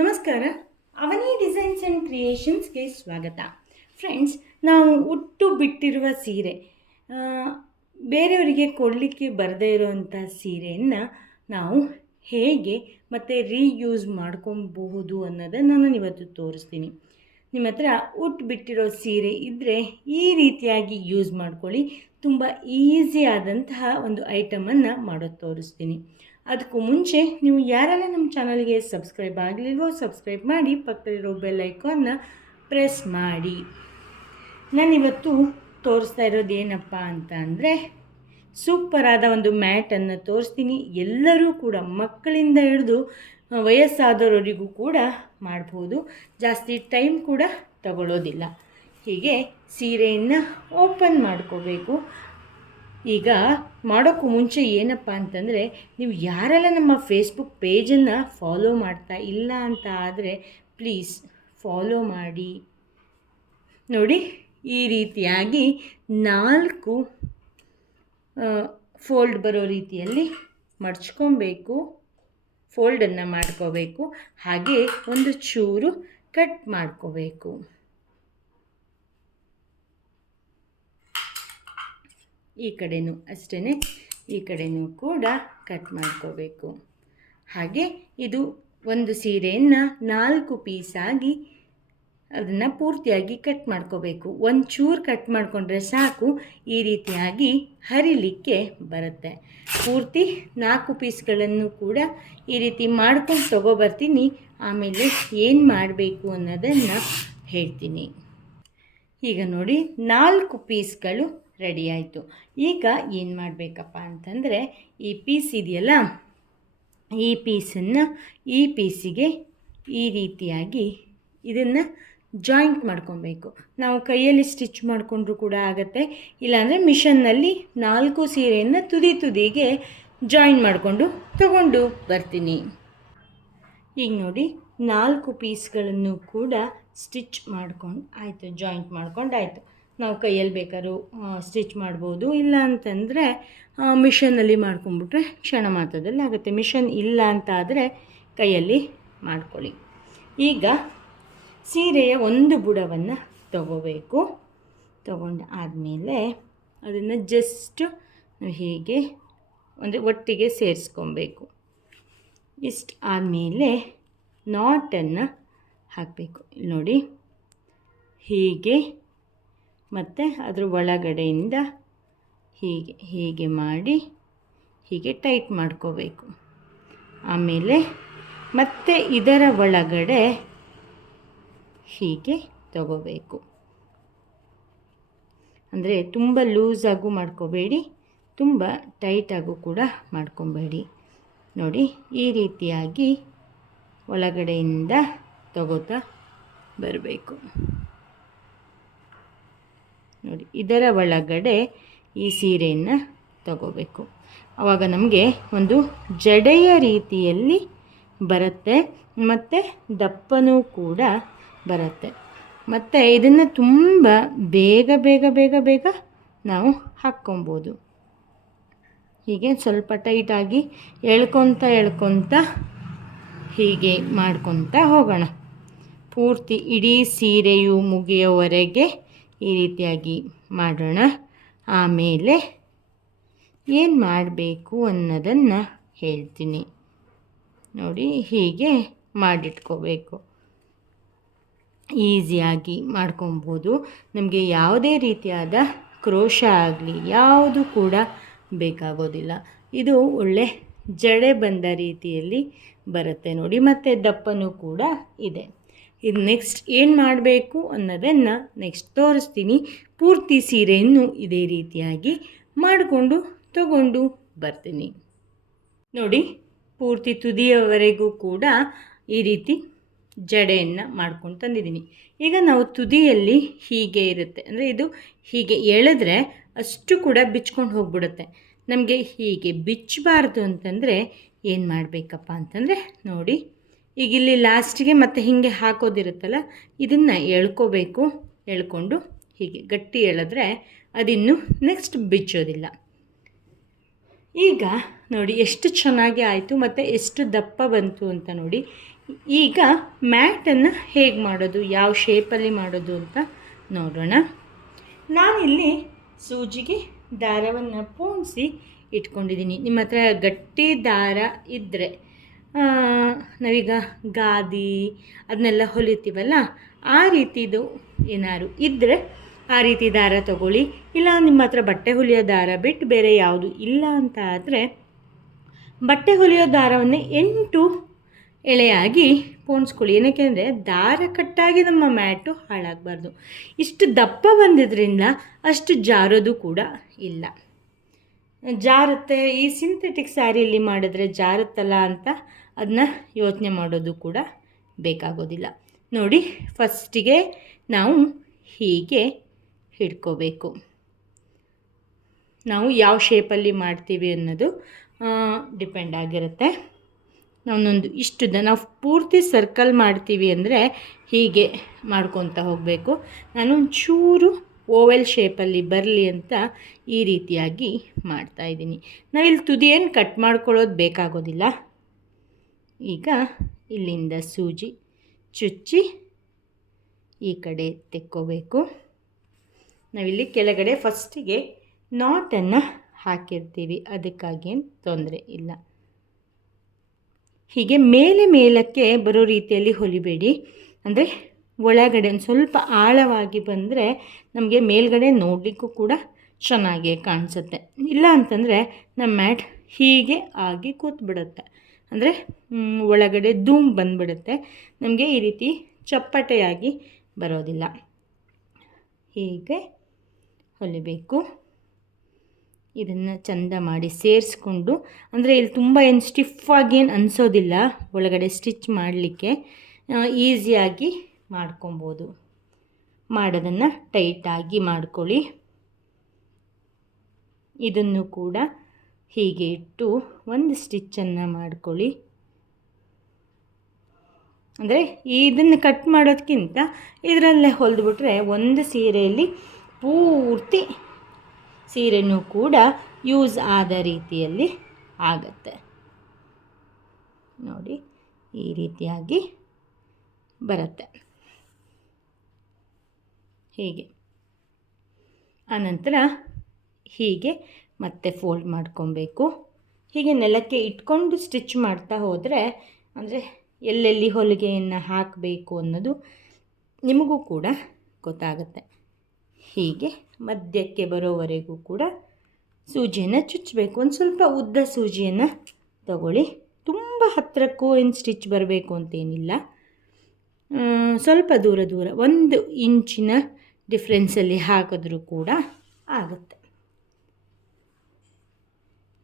ನಮಸ್ಕಾರ. ಅವನಿ designs and ಕ್ರಿಯೇಷನ್ಸ್ಗೆ ಸ್ವಾಗತ. Friends ನಾವು ಉಟ್ಟು ಬಿಟ್ಟಿರುವ ಸೀರೆ ಬೇರೆಯವರಿಗೆ ಕೊಡಲಿಕ್ಕೆ ಬರದೇ ಇರೋವಂಥ ಸೀರೆಯನ್ನು ನಾವು ಹೇಗೆ ಮತ್ತು ರೀಯೂಸ್ ಮಾಡ್ಕೊಬಹುದು ಅನ್ನೋದನ್ನು ನಾನು ಇವತ್ತು ತೋರಿಸ್ತೀನಿ. ನಿಮ್ಮ ಹತ್ರ ಉಟ್ಟು ಬಿಟ್ಟಿರೋ ಸೀರೆ ಇದ್ದರೆ ಈ ರೀತಿಯಾಗಿ ಯೂಸ್ ಮಾಡ್ಕೊಳ್ಳಿ. ತುಂಬ ಈಸಿ ಆದಂತಹ ಒಂದು ಐಟಮನ್ನು ಮಾಡೋದು ತೋರಿಸ್ತೀನಿ. ಅದಕ್ಕೂ ಮುಂಚೆ ನೀವು ಯಾರೆಲ್ಲ ನಮ್ಮ ಚಾನಲ್ಗೆ ಸಬ್ಸ್ಕ್ರೈಬ್ ಆಗಲಿಲ್ವೋ ಸಬ್ಸ್ಕ್ರೈಬ್ ಮಾಡಿ, ಪಕ್ಕದಲ್ಲಿರೋ ಬೆಲ್ ಐಕಾನ್ನ ಪ್ರೆಸ್ ಮಾಡಿ. ನಾನಿವತ್ತು ತೋರಿಸ್ತಾ ಇರೋದು ಏನಪ್ಪ ಅಂತ ಅಂದರೆ ಸೂಪರಾದ ಒಂದು ಮ್ಯಾಟನ್ನು ತೋರಿಸ್ತೀನಿ. ಎಲ್ಲರೂ ಕೂಡ ಮಕ್ಕಳಿಂದ ಹಿಡಿದು ವಯಸ್ಸಾದವರಿಗೂ ಕೂಡ ಮಾಡ್ಬೋದು. ಜಾಸ್ತಿ ಟೈಮ್ ಕೂಡ ತಗೊಳ್ಳೋದಿಲ್ಲ ಹೀಗೆ ಸೀರೆಯನ್ನು ಓಪನ್ ಮಾಡ್ಕೋಬೇಕು. ಈಗ ಮಾಡೋಕ್ಕೂ ಮುಂಚೆ ಏನಪ್ಪ ಅಂತಂದರೆ, ನೀವು ಯಾರೆಲ್ಲ ನಮ್ಮ ಫೇಸ್ಬುಕ್ ಪೇಜನ್ನು ಫಾಲೋ ಮಾಡ್ತಾ ಇಲ್ಲ ಅಂತ ಆದರೆ ಪ್ಲೀಸ್ ಫಾಲೋ ಮಾಡಿ. ನೋಡಿ, ಈ ರೀತಿಯಾಗಿ ನಾಲ್ಕು ಫೋಲ್ಡ್ ಬರೋ ರೀತಿಯಲ್ಲಿ ಮಡ್ಚ್ಕೊಬೇಕು ಫೋಲ್ಡನ್ನು ಮಾಡ್ಕೋಬೇಕು, ಹಾಗೆ ಒಂದು ಚೂರು ಕಟ್ ಮಾಡ್ಕೋಬೇಕು. ಈ ಕಡೆಯೂ ಅಷ್ಟೇ ಈ ಕಡೆಯೂ ಕೂಡ ಕಟ್ ಮಾಡ್ಕೋಬೇಕು. ಹಾಗೆ ಇದು ಒಂದು ಸೀರೆಯನ್ನು ನಾಲ್ಕು ಪೀಸಾಗಿ ಅದನ್ನು ಪೂರ್ತಿಯಾಗಿ ಕಟ್ ಮಾಡ್ಕೋಬೇಕು. ಒಂದು ಚೂರು ಕಟ್ ಮಾಡಿಕೊಂಡ್ರೆ ಸಾಕು, ಈ ರೀತಿಯಾಗಿ ಹರಿಲಿಕ್ಕೆ ಬರುತ್ತೆ. ಪೂರ್ತಿ ನಾಲ್ಕು ಪೀಸ್ಗಳನ್ನು ಕೂಡ ಈ ರೀತಿ ಮಾಡ್ಕೊಂಡು ತಗೊಬರ್ತೀನಿ. ಆಮೇಲೆ ಏನು ಮಾಡಬೇಕು ಅನ್ನೋದನ್ನು ಹೇಳ್ತೀನಿ. ಈಗ ನೋಡಿ, ನಾಲ್ಕು ಪೀಸ್ಗಳು ರೆಡಿ ಆಯಿತು. ಈಗ ಏನು ಮಾಡಬೇಕಪ್ಪ ಅಂತಂದರೆ ಈ ಪೀಸ್ ಇದೆಯಲ್ಲ, ಈ ಪೀಸನ್ನು ಈ ಪೀಸಿಗೆ ಈ ರೀತಿಯಾಗಿ ಇದನ್ನು ಜಾಯಿಂಟ್ ಮಾಡ್ಕೊಬೇಕು. ನಾವು ಕೈಯಲ್ಲಿ ಸ್ಟಿಚ್ ಮಾಡಿಕೊಂಡ್ರೂ ಕೂಡ ಆಗುತ್ತೆ. ಇಲ್ಲಾಂದರೆ ಮಿಷನ್ನಲ್ಲಿ ನಾಲ್ಕು ಸೀರೆಯನ್ನು ತುದಿ ತುದಿಗೆ ಜಾಯಿನ್ ಮಾಡಿಕೊಂಡು ತಗೊಂಡು ಬರ್ತೀನಿ. ಈಗ ನೋಡಿ, ನಾಲ್ಕು ಪೀಸ್ಗಳನ್ನು ಕೂಡ ಸ್ಟಿಚ್ ಮಾಡ್ಕೊಂಡು, ಆಯಿತು ಜಾಯಿಂಟ್ ಮಾಡ್ಕೊಂಡು ಆಯಿತು. ನಾವು ಕೈಯಲ್ಲಿ ಬೇಕಾದ್ರೂ ಸ್ಟಿಚ್ ಮಾಡ್ಬೋದು. ಇಲ್ಲ ಅಂತಂದರೆ ಮಿಷನಲ್ಲಿ ಮಾಡ್ಕೊಂಬಿಟ್ರೆ ಕ್ಷಣ ಮಾತ್ರದಲ್ಲಿ ಆಗುತ್ತೆ. ಮಿಷನ್ ಇಲ್ಲ ಅಂತ ಆದರೆ ಕೈಯಲ್ಲಿ ಮಾಡ್ಕೊಳ್ಳಿ. ಈಗ ಸೀರೆಯ ಒಂದು ಬುಡವನ್ನು ತಗೋಬೇಕು. ತಗೊಂಡು ಆದಮೇಲೆ ಅದನ್ನು ಜಸ್ಟ್ ಹೀಗೆ ಒಂದು ಒಟ್ಟಿಗೆ ಸೇರಿಸ್ಕೊಬೇಕು. ಇಷ್ಟು ಆದಮೇಲೆ ನಾಟನ್ನು ಹಾಕಬೇಕು. ನೋಡಿ, ಹೀಗೆ ಮತ್ತು ಅದರ ಒಳಗಡೆಯಿಂದ ಹೀಗೆ ಹೀಗೆ ಮಾಡಿ ಹೀಗೆ ಟೈಟ್ ಮಾಡ್ಕೋಬೇಕು. ಆಮೇಲೆ ಮತ್ತೆ ಇದರ ಒಳಗಡೆ ಹೀಗೆ ತಗೋಬೇಕು. ಅಂದರೆ ತುಂಬ ಲೂಸಾಗೂ ಮಾಡ್ಕೋಬೇಡಿ, ತುಂಬ ಟೈಟಾಗೂ ಕೂಡ ಮಾಡ್ಕೊಬೇಡಿ. ನೋಡಿ, ಈ ರೀತಿಯಾಗಿ ಒಳಗಡೆಯಿಂದ ತಗೋತಾ ಬರಬೇಕು. ನೋಡಿ, ಇದರ ಒಳಗಡೆ ಈ ಸೀರೆಯನ್ನು ತಗೋಬೇಕು. ಆವಾಗ ನಮಗೆ ಒಂದು ಜಡೆಯ ರೀತಿಯಲ್ಲಿ ಬರುತ್ತೆ, ಮತ್ತು ದಪ್ಪನೂ ಕೂಡ ಬರುತ್ತೆ. ಮತ್ತು ಇದನ್ನು ತುಂಬ ಬೇಗ ಬೇಗ ಬೇಗ ಬೇಗ ನಾವು ಹಾಕ್ಕೊಬೋದು. ಹೀಗೆ ಸ್ವಲ್ಪ ಟೈಟಾಗಿ ಎಳ್ಕೊತ ಎಳ್ಕೊತ ಹೀಗೆ ಮಾಡ್ಕೊತ ಹೋಗೋಣ. ಪೂರ್ತಿ ಇಡೀ ಸೀರೆಯು ಮುಗಿಯೋವರೆಗೆ ಈ ರೀತಿಯಾಗಿ ಮಾಡೋಣ. ಆಮೇಲೆ ಏನು ಮಾಡಬೇಕು ಅನ್ನೋದನ್ನು ಹೇಳ್ತೀನಿ. ನೋಡಿ, ಹೀಗೆ ಮಾಡಿಟ್ಕೋಬೇಕು. ಈಸಿಯಾಗಿ ಮಾಡ್ಕೊಬೋದು. ನಮಗೆ ಯಾವುದೇ ರೀತಿಯಾದ ಕ್ರೋಶ ಆಗಲಿ, ಯಾವುದು ಕೂಡ ಬೇಕಾಗೋದಿಲ್ಲ. ಇದು ಒಳ್ಳೆ ಜಡೆ ಬಂದ ರೀತಿಯಲ್ಲಿ ಬರುತ್ತೆ. ನೋಡಿ, ಮತ್ತು ದಪ್ಪನೂ ಕೂಡ ಇದೆ. ಇದು ನೆಕ್ಸ್ಟ್ ಏನು ಮಾಡಬೇಕು ಅನ್ನೋದನ್ನು ನೆಕ್ಸ್ಟ್ ತೋರಿಸ್ತೀನಿ. ಪೂರ್ತಿ ಸೀರೆಯನ್ನು ಇದೇ ರೀತಿಯಾಗಿ ಮಾಡಿಕೊಂಡು ತಗೊಂಡು ಬರ್ತೀನಿ. ನೋಡಿ, ಪೂರ್ತಿ ತುದಿಯವರೆಗೂ ಕೂಡ ಈ ರೀತಿ ಜಡೆಯನ್ನು ಮಾಡ್ಕೊಂಡು ತಂದಿದ್ದೀನಿ. ಈಗ ನಾವು ತುದಿಯಲ್ಲಿ ಹೀಗೆ ಇರುತ್ತೆ. ಅಂದರೆ ಇದು ಹೀಗೆ ಎಳೆದ್ರೆ ಅಷ್ಟು ಕೂಡ ಬಿಚ್ಕೊಂಡು ಹೋಗ್ಬಿಡುತ್ತೆ. ನಮಗೆ ಹೀಗೆ ಬಿಚ್ಚಬಾರ್ದು ಅಂತಂದರೆ ಏನು ಮಾಡಬೇಕಪ್ಪ ಅಂತಂದರೆ ನೋಡಿ ಈಗ ಇಲ್ಲಿ ಲಾಸ್ಟಿಗೆ ಮತ್ತೆ ಹೀಗೆ ಹಾಕೋದಿರುತ್ತಲ್ಲ, ಇದನ್ನು ಎಳ್ಕೋಬೇಕು. ಎಳ್ಕೊಂಡು ಹೀಗೆ ಗಟ್ಟಿ ಎಳೆದ್ರೆ ಅದಿನ್ನು ನೆಕ್ಸ್ಟ್ ಬಿಚ್ಚೋದಿಲ್ಲ. ಈಗ ನೋಡಿ ಎಷ್ಟು ಚೆನ್ನಾಗಿ ಆಯಿತು ಮತ್ತು ಎಷ್ಟು ದಪ್ಪ ಬಂತು ಅಂತ ನೋಡಿ. ಈಗ ಮ್ಯಾಟನ್ನು ಹೇಗೆ ಮಾಡೋದು, ಯಾವ ಶೇಪಲ್ಲಿ ಮಾಡೋದು ಅಂತ ನೋಡೋಣ. ನಾನಿಲ್ಲಿ ಸೂಜಿಗೆ ದಾರವನ್ನು ಪೋಣಿಸಿ ಇಟ್ಕೊಂಡಿದ್ದೀನಿ. ನಿಮ್ಮ ಹತ್ರ ಗಟ್ಟಿ ದಾರ ಇದ್ದರೆ ನಾವೀಗ ಗಾದಿ ಅದನ್ನೆಲ್ಲ ಹೊಲಿತೀವಲ್ಲ, ಆ ರೀತಿದು ಏನಾದ್ರು ಇದ್ದರೆ ಆ ರೀತಿ ದಾರ ತಗೊಳ್ಳಿ. ಇಲ್ಲ ನಿಮ್ಮ ಹತ್ರ ಬಟ್ಟೆ ಹೊಲಿಯೋ ದಾರ ಬಿಟ್ಟು ಬೇರೆ ಯಾವುದು ಇಲ್ಲ ಅಂತ ಆದರೆ, ಬಟ್ಟೆ ಹೊಲಿಯೋ ದಾರವನ್ನೇ ಎಂಟು ಎಳೆಯಾಗಿ ಪೋಣಿಸ್ಕೊಳ್ಳಿ. ಏನಕ್ಕೆ ಅಂದರೆ ದಾರ ಕಟ್ಟಾಗಿ ನಮ್ಮ ಮ್ಯಾಟು ಹಾಳಾಗಬಾರ್ದು. ಇಷ್ಟು ದಪ್ಪ ಬಂದಿದ್ದರಿಂದ ಅಷ್ಟು ಜಾರೋದು ಕೂಡ ಇಲ್ಲ. ಜಾರುತ್ತೆ, ಈ ಸಿಂಥೆಟಿಕ್ ಸ್ಯಾರಿಯಲ್ಲಿ ಮಾಡಿದ್ರೆ ಜಾರುತ್ತಲ್ಲ ಅಂತ ಅದನ್ನ ಯೋಚನೆ ಮಾಡೋದು ಕೂಡ ಬೇಕಾಗೋದಿಲ್ಲ. ನೋಡಿ ಫಸ್ಟಿಗೆ ನಾವು ಹೀಗೆ ಹಿಡ್ಕೋಬೇಕು. ನಾವು ಯಾವ ಶೇಪಲ್ಲಿ ಮಾಡ್ತೀವಿ ಅನ್ನೋದು ಡಿಪೆಂಡ್ ಆಗಿರುತ್ತೆ. ನಾವೊಂದೊಂದು ಇಷ್ಟು ನಾವು ಪೂರ್ತಿ ಸರ್ಕಲ್ ಮಾಡ್ತೀವಿ ಅಂದರೆ ಹೀಗೆ ಮಾಡ್ಕೊತ ಹೋಗಬೇಕು. ನಾನು ಒಂಚೂರು ಓವೆಲ್ ಶೇಪಲ್ಲಿ ಬರಲಿ ಅಂತ ಈ ರೀತಿಯಾಗಿ ಮಾಡ್ತಾಯಿದ್ದೀನಿ ನಾವಿಲ್ಲಿ ತುದಿಯನ್ನು ಕಟ್ ಮಾಡ್ಕೊಳ್ಳೋದು ಬೇಕಾಗೋದಿಲ್ಲ. ಈಗ ಇಲ್ಲಿಂದ ಸೂಜಿ, ಚುಚ್ಚಿ ಈ ಕಡೆ ತೆಕ್ಕೋಬೇಕು. ನಾವಿಲ್ಲಿ ಕೆಳಗಡೆ ಫಸ್ಟಿಗೆ ನಾಟನ್ನು ಹಾಕಿರ್ತೀವಿ, ಅದಕ್ಕಾಗಿ ಏನು ತೊಂದರೆ ಇಲ್ಲ. ಹೀಗೆ ಮೇಲೆ ಮೇಲಕ್ಕೆ ಬರೋ ರೀತಿಯಲ್ಲಿ ಹೊಲಿಬೇಡಿ. ಅಂದರೆ ಒಳಗಡೆ ಒಂದು ಸ್ವಲ್ಪ ಆಳವಾಗಿ ಬಂದರೆ ನಮಗೆ ಮೇಲ್ಗಡೆ ನೋಡಲಿಕ್ಕೂ ಕೂಡ ಚೆನ್ನಾಗಿ ಕಾಣಿಸುತ್ತೆ. ಇಲ್ಲ ಅಂತಂದರೆ ನಮ್ಮ ಮ್ಯಾಟ್ ಹೀಗೆ ಆಗಿ ಕೂತ್ಬಿಡುತ್ತೆ. ಅಂದರೆ ಒಳಗಡೆ ಧೂಮ್ ಬಂದ್ಬಿಡುತ್ತೆ. ನಮಗೆ ಈ ರೀತಿ ಚಪ್ಪಟೆಯಾಗಿ ಬರೋದಿಲ್ಲ. ಹೀಗೆ ಹೊಲಿಬೇಕು. ಇದನ್ನು ಚಂದ ಮಾಡಿ ಸೇರಿಸ್ಕೊಂಡು, ಅಂದರೆ ಇಲ್ಲಿ ತುಂಬ ಏನು ಸ್ಟಿಫಾಗಿ ಏನು ಅನಿಸೋದಿಲ್ಲ. ಒಳಗಡೆ ಸ್ಟಿಚ್ ಮಾಡಲಿಕ್ಕೆ ಈಸಿಯಾಗಿ ಮಾಡ್ಕೊಬೋದು. ಮಾಡೋದನ್ನು ಟೈಟಾಗಿ ಮಾಡ್ಕೊಳ್ಳಿ. ಇದನ್ನು ಕೂಡ ಹೀಗೆ ಇಟ್ಟು ಒಂದು ಸ್ಟಿಚ್ಚನ್ನು ಮಾಡ್ಕೊಳ್ಳಿ. ಅಂದರೆ ಇದನ್ನು ಕಟ್ ಮಾಡೋದಕ್ಕಿಂತ ಇದರಲ್ಲೇ ಹೊಲಿದ್ಬಿಟ್ರೆ ಒಂದು ಸೀರೆಯಲ್ಲಿ ಪೂರ್ತಿ ಸೀರೆನೂ ಕೂಡ ಯೂಸ್ ಆದ ರೀತಿಯಲ್ಲಿ ಆಗತ್ತೆ. ನೋಡಿ ಈ ರೀತಿಯಾಗಿ ಬರುತ್ತೆ. ಹೀಗೆ. ಆನಂತರ ಹೀಗೆ ಮತ್ತೆ ಫೋಲ್ಡ್ ಮಾಡ್ಕೊಬೇಕು. ಹೀಗೆ ನೆಲಕ್ಕೆ ಇಟ್ಕೊಂಡು ಸ್ಟಿಚ್ ಮಾಡ್ತಾ ಹೋದರೆ, ಅಂದರೆ ಎಲ್ಲೆಲ್ಲಿ ಹೊಲಿಗೆಯನ್ನು ಹಾಕಬೇಕು ಅನ್ನೋದು ನಿಮಗೂ ಕೂಡ ಗೊತ್ತಾಗುತ್ತೆ. ಹೀಗೆ ಮಧ್ಯಕ್ಕೆ ಬರೋವರೆಗೂ ಕೂಡ ಸೂಜಿಯನ್ನು ಚುಚ್ಚಬೇಕು ಒಂದು ಸ್ವಲ್ಪ ಉದ್ದ ಸೂಜಿಯನ್ನು ತಗೊಳ್ಳಿ. ತುಂಬ ಹತ್ತಿರಕ್ಕೂ ಏನು ಸ್ಟಿಚ್ ಬರಬೇಕು ಅಂತೇನಿಲ್ಲ. ಸ್ವಲ್ಪ ದೂರ ದೂರ, ಒಂದು ಇಂಚಿನ ಡಿಫ್ರೆನ್ಸಲ್ಲಿ ಹಾಕಿದ್ರೂ ಕೂಡ ಆಗುತ್ತೆ.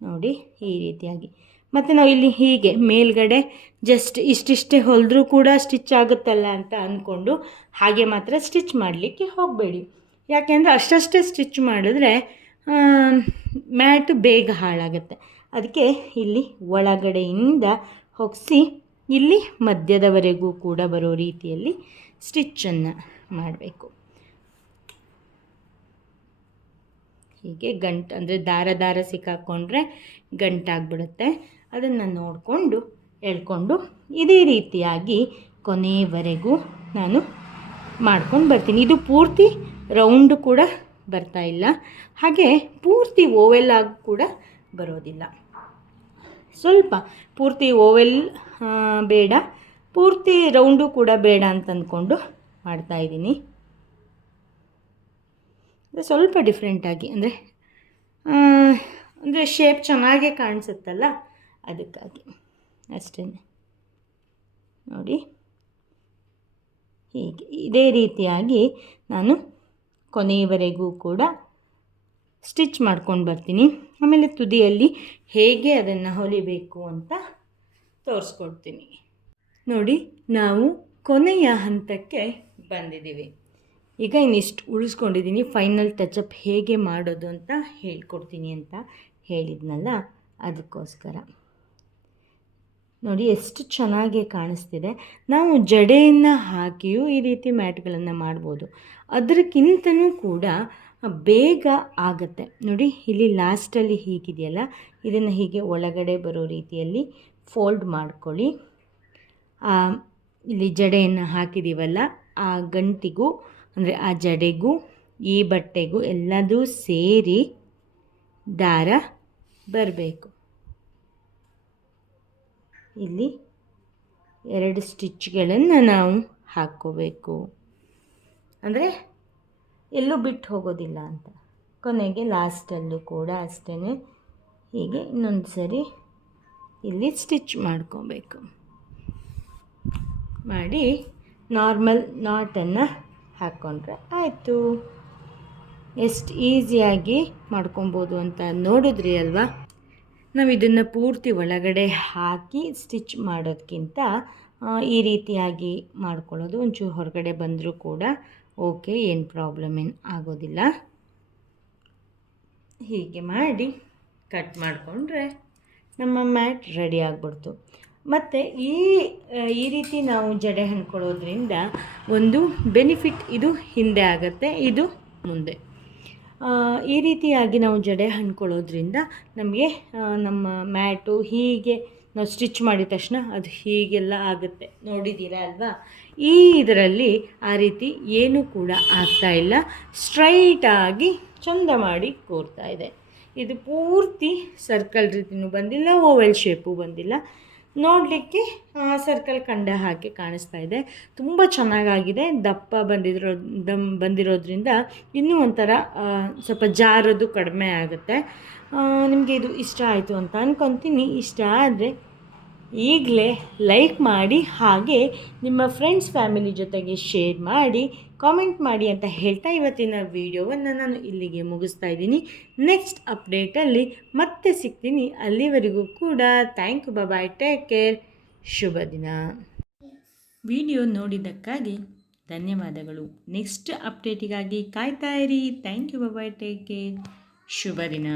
ನೋಡಿ ಈ ರೀತಿಯಾಗಿ. ಮತ್ತು ನಾವು ಇಲ್ಲಿ ಹೀಗೆ ಮೇಲ್ಗಡೆ ಜಸ್ಟ್ ಇಷ್ಟಿಷ್ಟೇ ಹೊಲಿದ್ರೂ ಕೂಡ ಸ್ಟಿಚ್ ಆಗುತ್ತಲ್ಲ ಅಂತ ಅಂದ್ಕೊಂಡು ಹಾಗೆ ಮಾತ್ರ ಸ್ಟಿಚ್ ಮಾಡಲಿಕ್ಕೆ ಹೋಗಬೇಡಿ. ಯಾಕೆಂದರೆ ಅಷ್ಟಷ್ಟೇ ಸ್ಟಿಚ್ ಮಾಡಿದ್ರೆ ಮ್ಯಾಟ್ ಬೇಗ ಹಾಳಾಗುತ್ತೆ. ಅದಕ್ಕೆ ಇಲ್ಲಿ ಒಳಗಡೆಯಿಂದ ಹೊಗಿಸಿ ಇಲ್ಲಿ ಮಧ್ಯದವರೆಗೂ ಕೂಡ ಬರೋ ರೀತಿಯಲ್ಲಿ ಸ್ಟಿಚ್ಚನ್ನು ಮಾಡಬೇಕು. ಹೀಗೆ ಗಂಟು, ಅಂದರೆ ದಾರ ದಾರ ಸಿಕ್ಕಾಕ್ಕೊಂಡ್ರೆ ಗಂಟಾಗ್ಬಿಡುತ್ತೆ. ಅದನ್ನು ನೋಡಿಕೊಂಡು ಎಳ್ಕೊಂಡು ಇದೇ ರೀತಿಯಾಗಿ ಕೊನೆಯವರೆಗೂ ನಾನು ಮಾಡ್ಕೊಂಡು ಬರ್ತೀನಿ. ಇದು ಪೂರ್ತಿ ರೌಂಡು ಕೂಡ ಬರ್ತಾ ಇಲ್ಲ. ಹಾಗೆ ಪೂರ್ತಿ ಓವೆಲ್ ಆಗಿ ಕೂಡ ಬರೋದಿಲ್ಲ. ಸ್ವಲ್ಪ ಪೂರ್ತಿ ಓವೆಲ್ ಬೇಡ. ಪೂರ್ತಿ ರೌಂಡು ಕೂಡ ಬೇಡ ಅಂತ ಅಂದ್ಕೊಂಡು ಮಾಡ್ತಾಯಿದ್ದೀನಿ ಸ್ವಲ್ಪ ಡಿಫ್ರೆಂಟಾಗಿ ಅಂದರೆ ಅಂದರೆ ಶೇಪ್ ಚೆನ್ನಾಗೇ ಕಾಣಿಸುತ್ತಲ್ಲ, ಅದಕ್ಕಾಗಿ. ಅಷ್ಟೇ ನೋಡಿ. ಹೀಗೆ, ಇದೇ ರೀತಿಯಾಗಿ ನಾನು ಕೊನೆಯವರೆಗೂ ಕೂಡ ಸ್ಟಿಚ್ ಮಾಡ್ಕೊಂಡು ಬರ್ತೀನಿ. ಆಮೇಲೆ ತುದಿಯಲ್ಲಿ ಹೇಗೆ ಅದನ್ನು ಹೊಲಿಬೇಕು ಅಂತ ತೋರಿಸ್ಕೊಡ್ತೀನಿ. ನೋಡಿ, ನಾವು ಕೊನೆಯ ಹಂತಕ್ಕೆ ಬಂದಿದ್ದೀವಿ. ಈಗ ಇನ್ನಿಷ್ಟು ಉಳಿಸ್ಕೊಂಡಿದ್ದೀನಿ. ಫೈನಲ್ ಟಚಪ್ ಹೇಗೆ ಮಾಡೋದು ಅಂತ ಹೇಳ್ಕೊಡ್ತೀನಿ ಅಂತ ಹೇಳಿದ್ನಲ್ಲ, ಅದಕ್ಕೋಸ್ಕರ. ನೋಡಿ, ಎಷ್ಟು ಚೆನ್ನಾಗಿ ಕಾಣಿಸ್ತಿದೆ. ನಾವು ಜಡೆಯನ್ನು ಹಾಕಿಯೂ ಈ ರೀತಿ ಮ್ಯಾಟ್ಗಳನ್ನು ಮಾಡ್ಬೋದು. ಅದಕ್ಕಿಂತನೂ ಕೂಡ ಬೇಗ ಆಗುತ್ತೆ. ನೋಡಿ, ಇಲ್ಲಿ ಲಾಸ್ಟಲ್ಲಿ ಹೀಗಿದೆಯಲ್ಲ, ಇದನ್ನು ಹೀಗೆ ಒಳಗಡೆ ಬರೋ ರೀತಿಯಲ್ಲಿ ಫೋಲ್ಡ್ ಮಾಡ್ಕೊಳ್ಳಿ. ಇಲ್ಲಿ ಜಡೆಯನ್ನು ಹಾಕಿದ್ದೀವಲ್ಲ ಆ ಗಂಟಿಗೂ ಅಂದರೆ ಆ ಜಡೆಗೂ, ಈ ಬಟ್ಟೆಗೂ ಎಲ್ಲದೂ ಸೇರಿ ದಾರ ಬರಬೇಕು. ಇಲ್ಲಿ ಎರಡು ಸ್ಟಿಚ್ಗಳನ್ನು ನಾವು ಹಾಕ್ಕೋಬೇಕು. ಅಂದರೆ ಎಲ್ಲೂ ಬಿಟ್ಟು ಹೋಗೋದಿಲ್ಲ ಅಂತ. ಕೊನೆಗೆ ಲಾಸ್ಟಲ್ಲೂ ಕೂಡ ಅಷ್ಟೇ ಹೀಗೆ ಇನ್ನೊಂದು ಸರಿ ಇಲ್ಲಿ ಸ್ಟಿಚ್ ಮಾಡ್ಕೋಬೇಕು. ಮಾಡಿ ನಾರ್ಮಲ್ ನಾಟನ್ನು ಹಾಕ್ಕೊಂಡ್ರೆ ಆಯಿತು. ಎಷ್ಟು ಈಸಿಯಾಗಿ ಮಾಡ್ಕೊಬೋದು ಅಂತ ನೋಡಿದ್ರಿ ಅಲ್ವಾ? ನಾವು ಇದನ್ನು ಪೂರ್ತಿ ಒಳಗಡೆ ಹಾಕಿ ಸ್ಟಿಚ್ ಮಾಡೋದಕ್ಕಿಂತ ಈ ರೀತಿಯಾಗಿ ಮಾಡ್ಕೊಳ್ಳೋದು ಒಂಚೂರು ಹೊರಗಡೆ ಬಂದರೂ ಕೂಡ ಓಕೆ, ಏನು ಪ್ರಾಬ್ಲಮ್ ಏನು ಆಗೋದಿಲ್ಲ. ಹೀಗೆ ಮಾಡಿ ಕಟ್ ಮಾಡಿಕೊಂಡ್ರೆ ನಮ್ಮ ಮ್ಯಾಟ್ ರೆಡಿ ಆಗಿಬಿಡ್ತು. ಮತ್ತು ಈ ಈ ರೀತಿ ನಾವು ಜಡೆ ಹಣ್ಕೊಳ್ಳೋದ್ರಿಂದ ಒಂದು ಬೆನಿಫಿಟ್ ಇದು ಹಿಂದೆ ಆಗುತ್ತೆ, ಇದು ಮುಂದೆ. ಈ ರೀತಿಯಾಗಿ ನಾವು ಜಡೆ ಹಣ್ಕೊಳ್ಳೋದ್ರಿಂದ ನಮಗೆ ನಮ್ಮ ಮ್ಯಾಟು ಹೀಗೆ ನಾವು ಸ್ಟಿಚ್ ಮಾಡಿದ ತಕ್ಷಣ ಅದು ಹೀಗೆಲ್ಲ ಆಗುತ್ತೆ. ನೋಡಿದ್ದೀರಾ ಅಲ್ವಾ? ಈ ಇದರಲ್ಲಿ ಆ ರೀತಿ ಏನೂ ಕೂಡ ಆಗ್ತಾ ಇಲ್ಲ. ಸ್ಟ್ರೈಟಾಗಿ ಚಂದ ಮಾಡಿ ಕೂರ್ತಾ ಇದೆ. ಇದು ಪೂರ್ತಿ ಸರ್ಕಲ್ ರೀತಿಯೂ ಬಂದಿಲ್ಲ, ಓವೆಲ್ ಶೇಪು ಬಂದಿಲ್ಲ. ನೋಡಲಿಕ್ಕೆ ಸರ್ಕಲ್ ಕಂಡ ಹಾಗೆ ಕಾಣಿಸ್ತಾ ಇದೆ. ತುಂಬ ಚೆನ್ನಾಗಾಗಿದೆ. ದಪ್ಪ ಬಂದಿರೋ ದಮ್, ಬಂದಿರೋದ್ರಿಂದ ಇನ್ನೂ ಒಂಥರ ಸ್ವಲ್ಪ ಜಾರೋದು ಕಡಿಮೆ ಆಗುತ್ತೆ. ನಿಮಗೆ ಇದು ಇಷ್ಟ ಆಯಿತು ಅಂತ ಅಂದ್ಕೊತೀನಿ ಇಷ್ಟ ಆದರೆ ಈಗಲೇ ಲೈಕ್ ಮಾಡಿ ಹಾಗೆ ನಿಮ್ಮ ಫ್ರೆಂಡ್ಸ್ ಫ್ಯಾಮಿಲಿ ಜೊತೆಗೆ ಶೇರ್ ಮಾಡಿ ಕಾಮೆಂಟ್ ಮಾಡಿ ಅಂತ ಹೇಳ್ತಾ ಇವತ್ತಿನ ವಿಡಿಯೋವನ್ನು ನಾನು ಇಲ್ಲಿಗೆ ಮುಗಿಸ್ತಾ ಇದ್ದೀನಿ. ನೆಕ್ಸ್ಟ್ ಅಪ್ಡೇಟಲ್ಲಿ ಮತ್ತೆ ಸಿಗ್ತೀನಿ. ಅಲ್ಲಿವರೆಗೂ ಕೂಡ thank you bye take care ಶುಭ ದಿನ. ವಿಡಿಯೋ ನೋಡಿದ್ದಕ್ಕಾಗಿ ಧನ್ಯವಾದಗಳು. ನೆಕ್ಸ್ಟ್ ಅಪ್ಡೇಟಿಗಾಗಿ ಕಾಯ್ತಾ ಇರಿ. Thank you bye take care ಶುಭ ದಿನ.